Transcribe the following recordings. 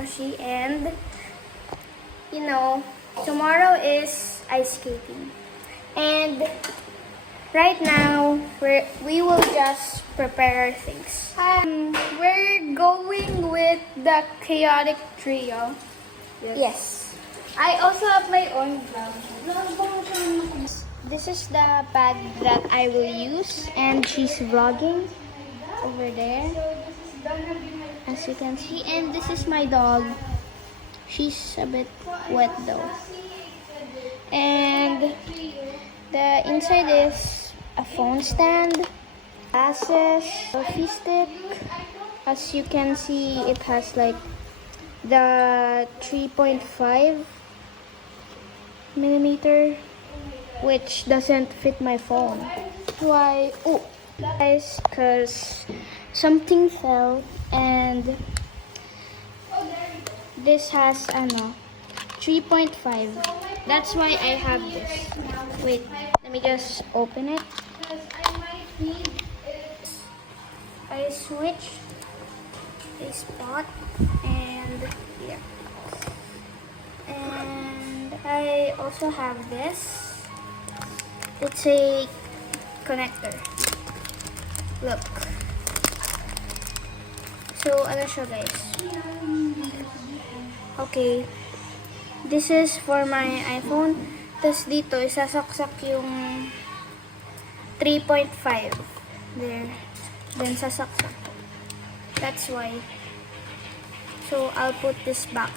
Yoshi, and you know, tomorrow is ice skating. And right now, we will just prepare our things. We're going with the chaotic trio. Yes. I also have my own gloves. This is the pad that I will use, and she's vlogging over there, as you can see. And this is my dog. She's a bit wet though. And the inside is a phone stand, glasses, selfie stick. As you can see, it has like the 3.5 millimeter, which doesn't fit my phone. Why? Oh, guys, because something fell, and this has 3.5. That's why I have this. Wait, let me just open it. I switch a spot, and yeah. And I also have this. It's a connector. Look. So, ano siya, guys? Okay. This is for my iPhone. Tapos dito, isasaksak yung 3.5. There. Then, sasaksak. That's why. So, I'll put this back.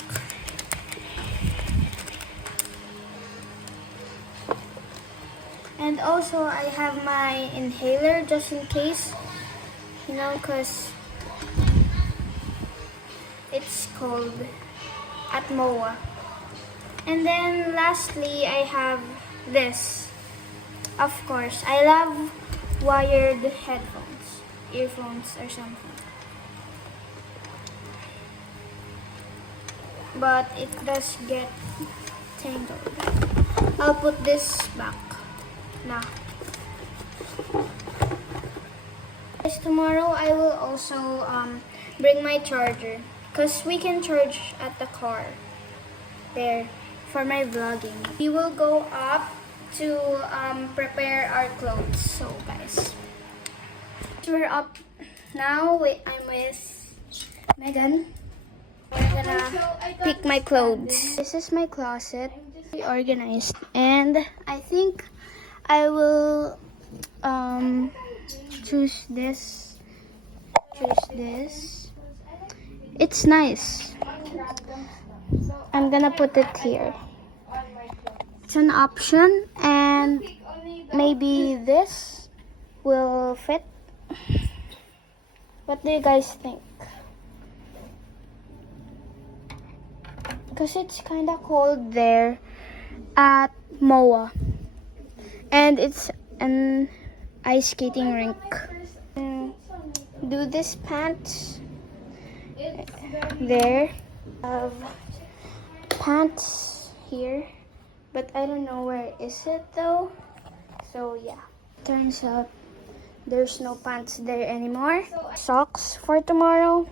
And also, I have my inhaler just in case, you know, because it's cold at MOA. And then lastly, I have this. Of course, I love wired headphones, earphones or something. But it does get tangled. I'll put this back. Nah. Tomorrow I will also bring my charger, because we can charge at the car there for my vlogging. We will go up to prepare our clothes. So guys, we're up now. I'm with Megan. We're gonna pick my clothes. This is my closet, very organized, and I think I will choose this. It's nice. I'm gonna put it here. It's an option, and maybe this will fit. What do you guys think? Because it's kind of cold there at MOA. And it's an ice skating rink. Do this pants there. Have pants here, but I don't know where is it though. So yeah, turns out there's no pants there anymore. Socks for tomorrow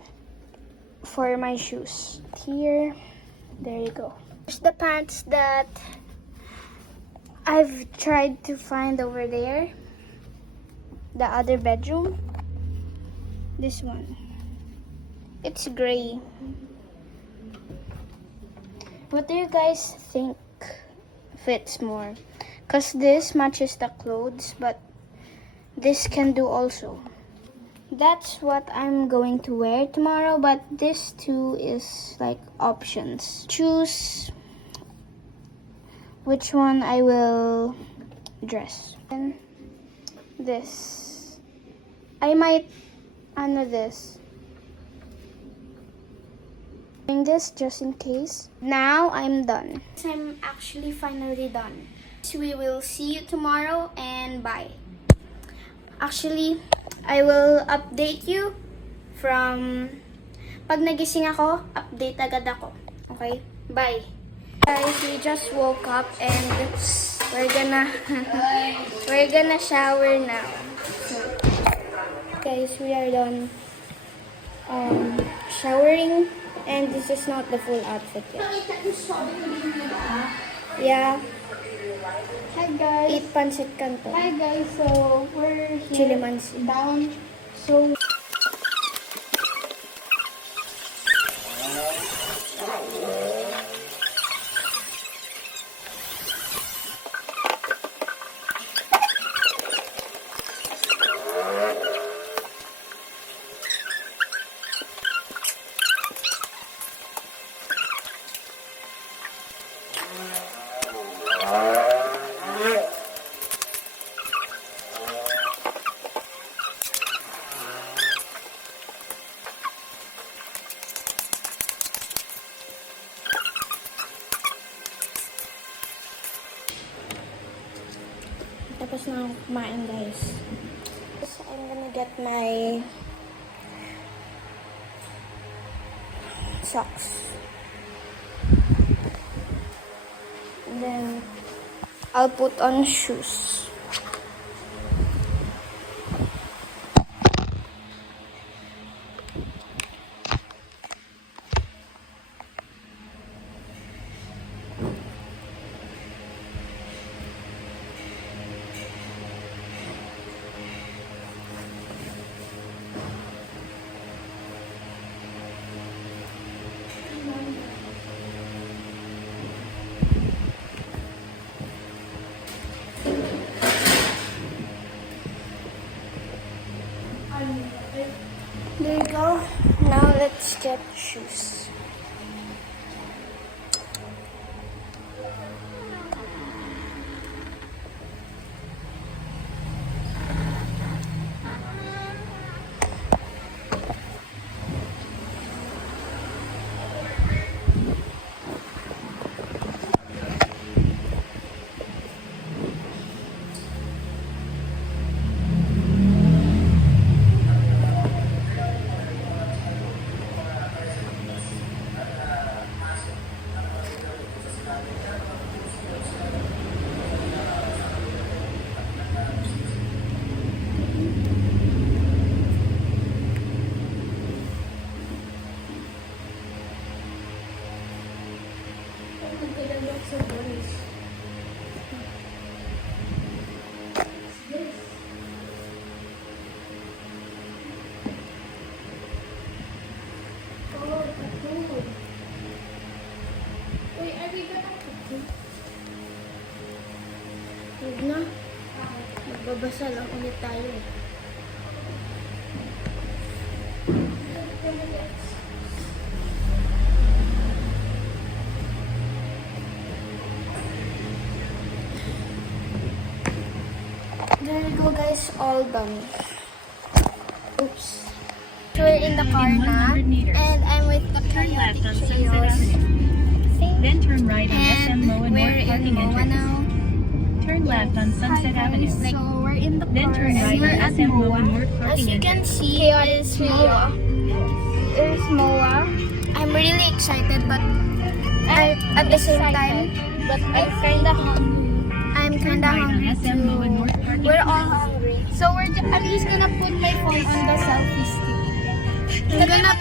for my shoes. Here, there you go. There's the pants that I've tried to find over there. The other bedroom. This one. It's gray. What do you guys think fits more? Because this matches the clothes, but this can do also. That's what I'm going to wear tomorrow, but this too is like options. Choose which one I will dress. And this. I might this. Doing this just in case. Now I'm done. I'm actually finally done. So we will see you tomorrow, and bye. Actually, I will update you from pag nagising ako, update agad ako. Okay? Bye. Guys, we just woke up and we're gonna shower now. So, guys, we are done showering, And this is not the full outfit yet. Yeah. Hi guys. Eat pancit canton. Hi guys. So we're here Chili mansi. down. So Tapos na akong kumain, guys. So, I'm gonna get my socks. And then, I'll put on shoes. There you go. Now let's get shoes. Huwag na. Magbabasa lang ulit tayo. There you go, guys. All done. Oops. We're in the car In na. 100 meters. And I'm with the Turn left periodic on Sunset trios. Avenue. Then turn right on SM And Moa we're North in parking Moa entrance. now. Turn left on Sunset Avenue. So we're in the Then car. turn and right we're on at SM Moa Moa. North As parking you can entrance. see, it's Moa. there's Moa. I'm really excited, but at the same time, But I'm kinda hungry. I'm Turn kinda right on hungry SM Moa too. North parking We're all entrance. hungry. So I'm just gonna put my phone on the selfie stick. I'm gonna...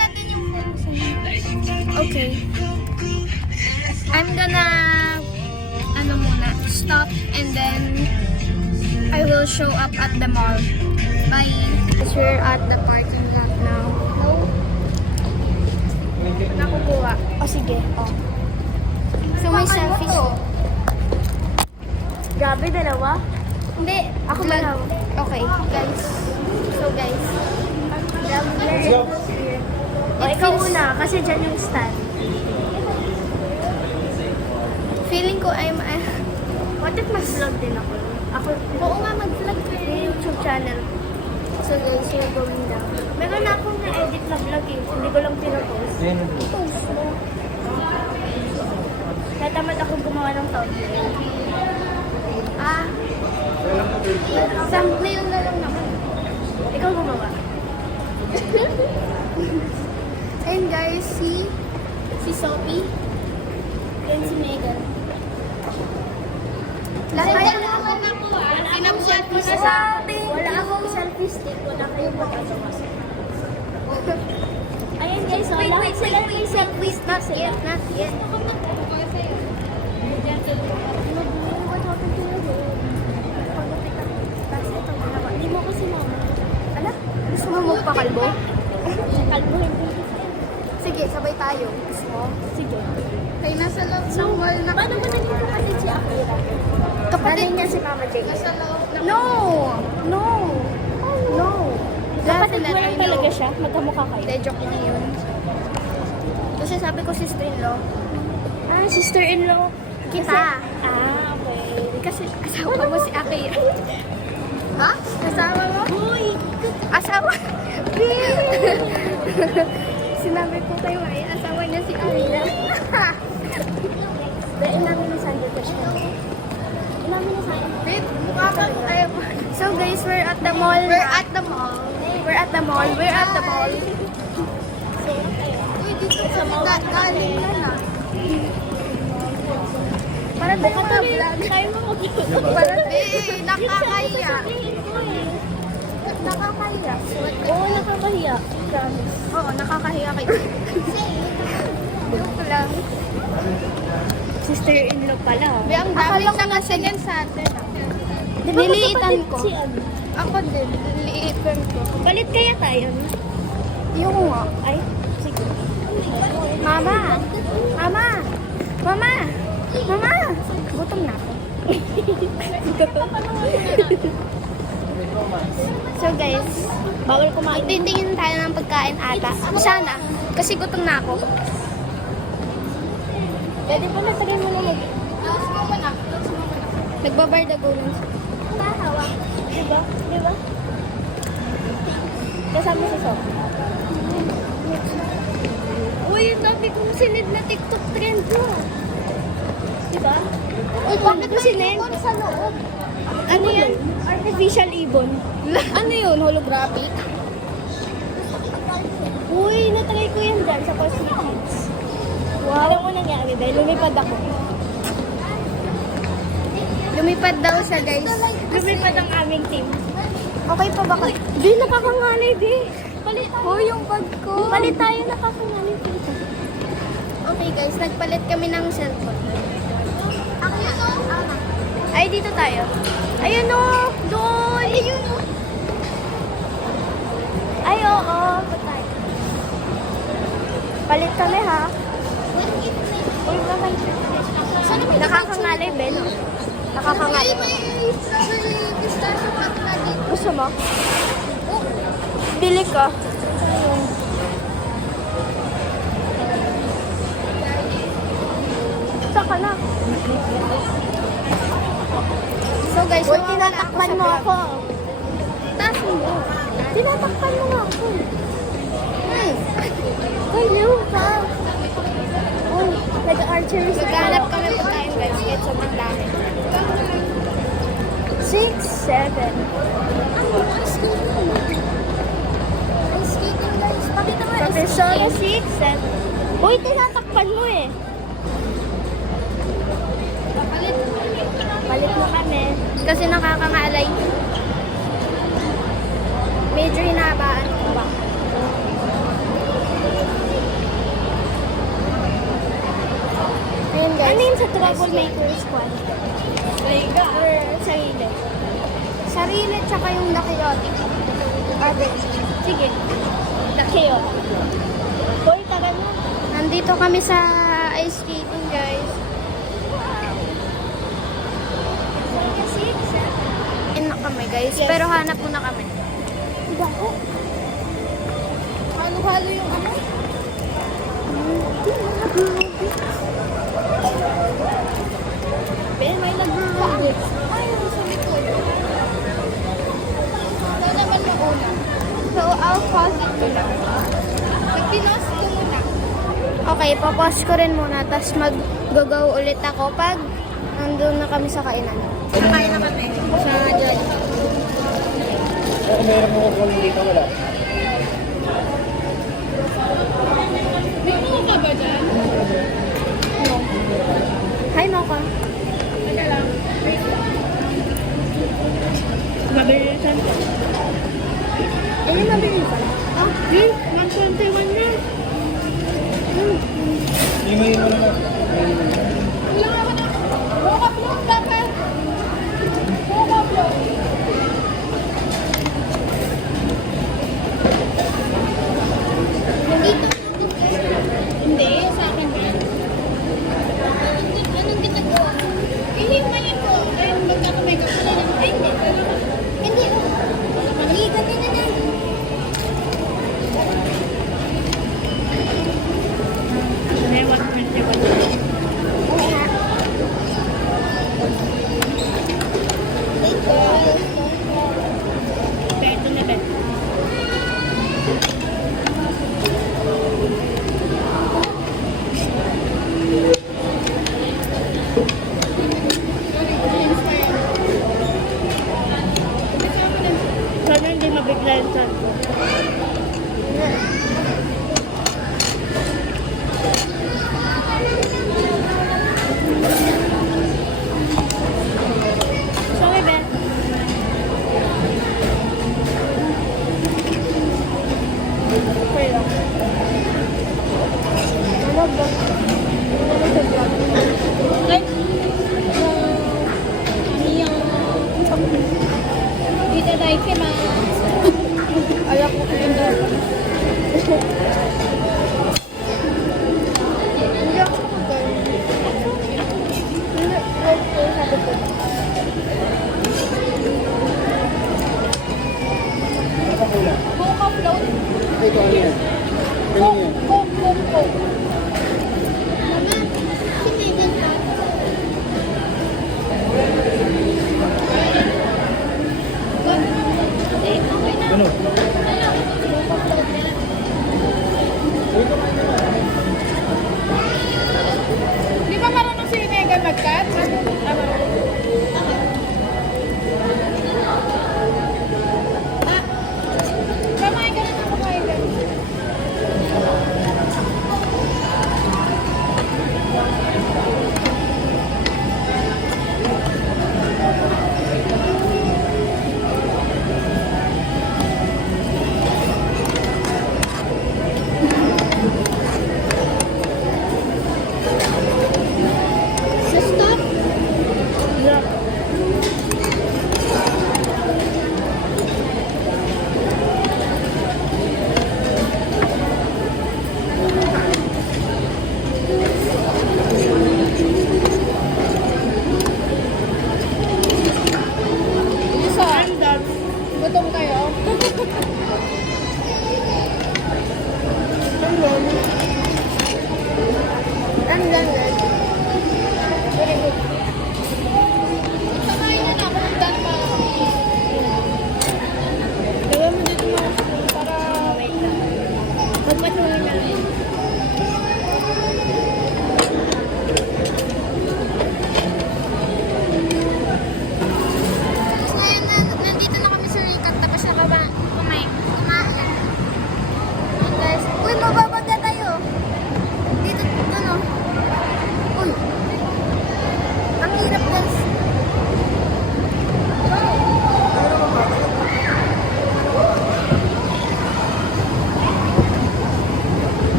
Okay. I'm gonna... Ano muna, stop and then I will show up at the mall. Bye. Because we're at the parking lot now. Nakukuha. O sige, oh. So may selfies. Grabe, dalawa? Hindi, ako Vlog. lang. Okay, guys. So guys, O, ikaw muna, kasi dyan yung stand. feeling ko I'm... What if mag-vlog din ako? Oo nga, mag-vlog ka May YouTube channel. So guys, we're going down. Meron na akong na-edit na vlog eh. Hindi ko lang pinapost. Post mo. Kaya tamad ako gumawa ng thumbnail. Ah, thumbnail na lang naman. Ikaw gumawa. And guys, si Sophie and si Megan. Lahat Wala akong selfie stick. Wala akong selfie stick. Wala kayong magagawa. Ayan Ayan guys, so Wait, lahat wait, sila wait, wait, not yet, not yet. What happened to your hair? Pagupit ako. Tapos ito, ginawa. Hindi mo kasi mama. Ala, gusto mo magpakalbo? Kalbuhin ko. Sige, sabay tayo. Gusto mo? Sige. Kaya nasa loob ng mall na Paano mo naging kapatid si Akira? kapatid niya si Mama Jane. Nasa loob ng No! No! No! Kapatid mo lang talaga siya? Magkamukha kayo? Hindi, joke lang yun. Kasi sabi ko sister-in-law. Ah, sister-in-law. Kita. Ah, okay. Kasi asawa mo si Akira. Ha? Asawa mo? Uy! Asawa? Sinabi ko kayo ay asawa niya si Akira. Dahil namin ni Sandra kasi. Namin ni Sandra. Babe, mukha kang So guys, we're at the mall. We're at the mall. We're at the mall. We're at the mall. Uy, dito sa mall. Galing na na. Para tayo mag-vlog. Tayo mo mag-vlog. Para nakakahiya. Nakakahiya. Oo, nakakahiya. Promise. Oo, nakakahiya kayo. Joke lang. Sister-in-law pala. Ang dami na kasi yan sa atin. Nililiitan ko. Si ano? Ako din, nililiitan ko. Palit kaya tayo? Yung nga. Ay, sige. Mama! Mama! Mama! Mama! Gutom na ako. So guys, Bawal kumain. titingin tayo ng pagkain ata. Sana. Kasi gutom na ako. Pwede pa natagay mo na mag... Nagbabardago lang siya. Tahawa. Diba? Diba? Kasama si Sok. Uy, ang dami kong sinid na TikTok trend mo. Diba? Uy, bakit mo sinid? Sa loob. Ano yan? Artificial ibon. Ano yun? Holographic? Uy, natry ko yan dyan sa Cosmetics. Wow. Alam mo nangyari dahil lumipad ako. Lumipad daw siya, guys. Lumipad ang aming team. Okay pa ba kayo? Di, nakakangalay, di. Palit tayo. Oh, yung bag ko. Palit tayo, nakakangalay dito. Okay, guys. Nagpalit kami ng cellphone. Ay, dito tayo. Ayun o! Doon! Ayun o! Ay, oo. Palit kami, ha? Uy, bakal. Nakakangalay, Ben. Nakakangalay. Gusto mo? Bili ka. Saka na. So, guys, Uy, tinatakpan mo ako. Taas mo. Tinatakpan mo nga ako. Uy, no, pa. Uy, nag-archery sa Maghanap kami pagkain, guys. Kahit sobrang dami. 6, 7. Ice skating, guys. Pakita mo Professor 6, 7. Uy, tinatakpan mo eh. Palit mo kami. Kasi nakakangalay. Medyo hinabaan ko ba? Ayun, guys. Ano yun sa Troublemaker Squad? Or sarili? Sarili tsaka yung nakiotic. Ate. Sige. Kayo. Uy, tagal na. Nandito kami sa ice skating, guys. In na kami, guys. Yes. Pero hanap muna kami. Bako. Halo-halo yung ano? Ben, may nag-rolex. Ayun, sa likod. Ito naman mauna. So, I'll pause it muna. Pag-pinost ko muna. Okay, papause ko rin muna. Tapos mag-go ulit ako pag nandun na kami sa kainan. Kainan na kami. Sa Jollibee. Meron mo ko dito wala. May mga ka ba dyan? No. Hi, Mocha. Teka lang. Mabilisan ko. Ayun, nabili pala. Ah, 121 na. Hingayin mo naman. Hindi, sa akin yan. Anong ginagawa? Ihimayin ko. Ayun, magkakamay ka pala ng ay, hindi. Hindi, mali kami na na. May 121. Wait, girl. Ito na ba? Sana hindi mabigla yung chan ko. Sorry, Ben. Okay lang. Ano ba? Ano sa vlog? Like, dito tayo kima. Alam ko kung hindi. Hindi ako magaling. Hindi, okay, sabi ko. Coca float. Ito ano yan? Ganun yan. Coke. Mama, sinigan ka. Okay na. Ano? Di ba marunong si Megan mag-cut? Kamain ka na ng kumain ka.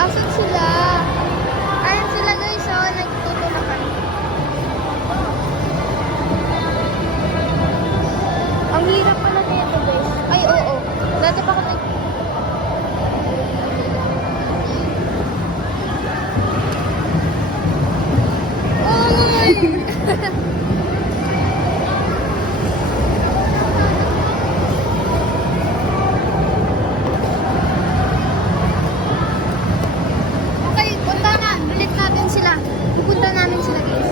Asan sila? Ayan sila guys, oh, nagtutulakan. Ang hirap pala nito guys. Ay, oo. Dati pa ako Ay! Okay, punta na. Ulit natin sila. Pupunta namin sila guys.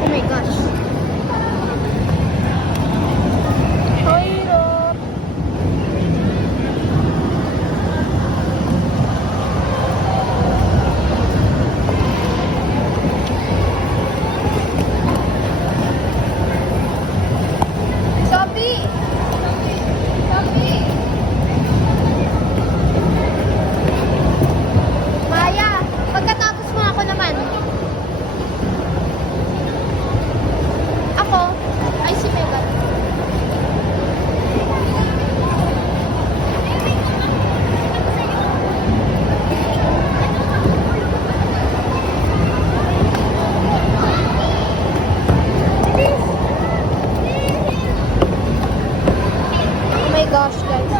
Oh my gosh. Hirap. Sophie! Sophie! Maya, pagkatapos mo ako naman. Ako, ay si Megan. Oh my gosh, guys.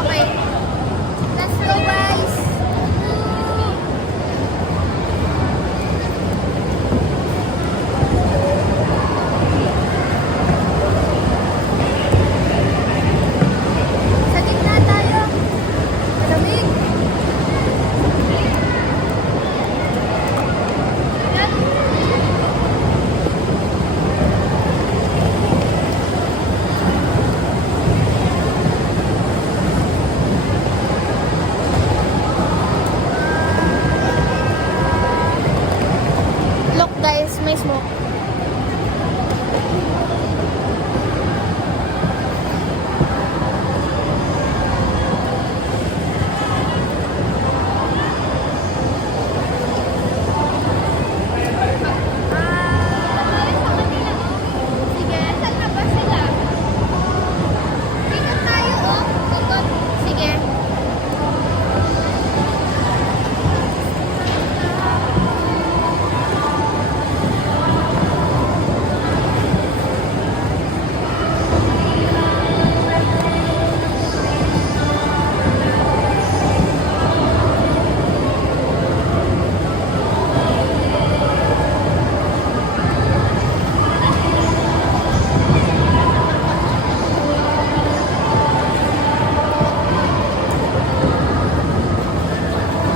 Okay. Let's go, guys. Sa gitna tayo. Malamig. Look guys, may smoke. Sige, saan na ba sila? Ikot tayo, oh. Ikot. Sige.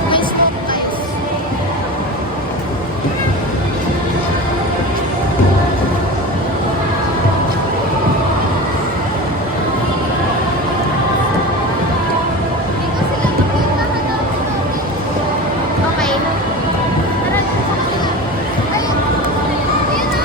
May smoke guys. Hindi ko sila makita. Okay. Tara, sa kanila. Ayun. Ayun na.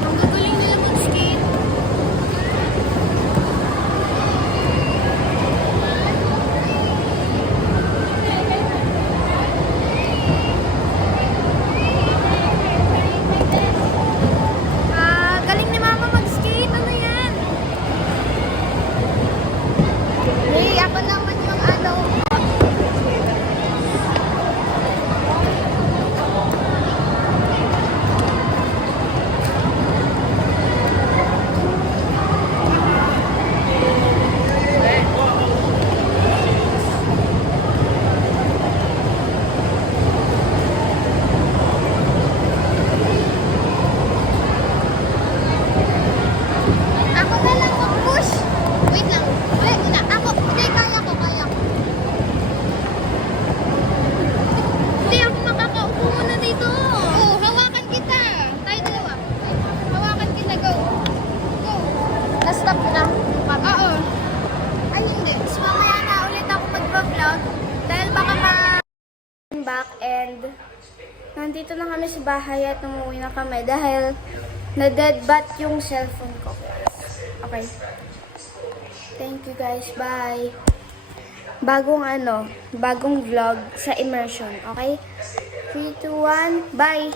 Ang gagaling nila mag-skate. Galing ni Mama mag-skate. Ano yan? Hey, ako naman yung ano. Ako na lang mag-push. Wait lang. Wait muna. Ako. Hindi, kaya ko. Kaya ko. Hindi ako makakaupo muna dito. Oh, hawakan kita. Tayo dalawa. Hawakan kita. Go. Go. Na-stop na. Oo. Ay, hindi. So, mamaya na ulit ako mag-vlog. Dahil baka back and nandito na kami sa bahay at umuwi na kami dahil na-deadbat yung cellphone ko. Okay. Thank you guys. Bye. Bagong vlog sa immersion. Okay? 3, 2, 1. Bye.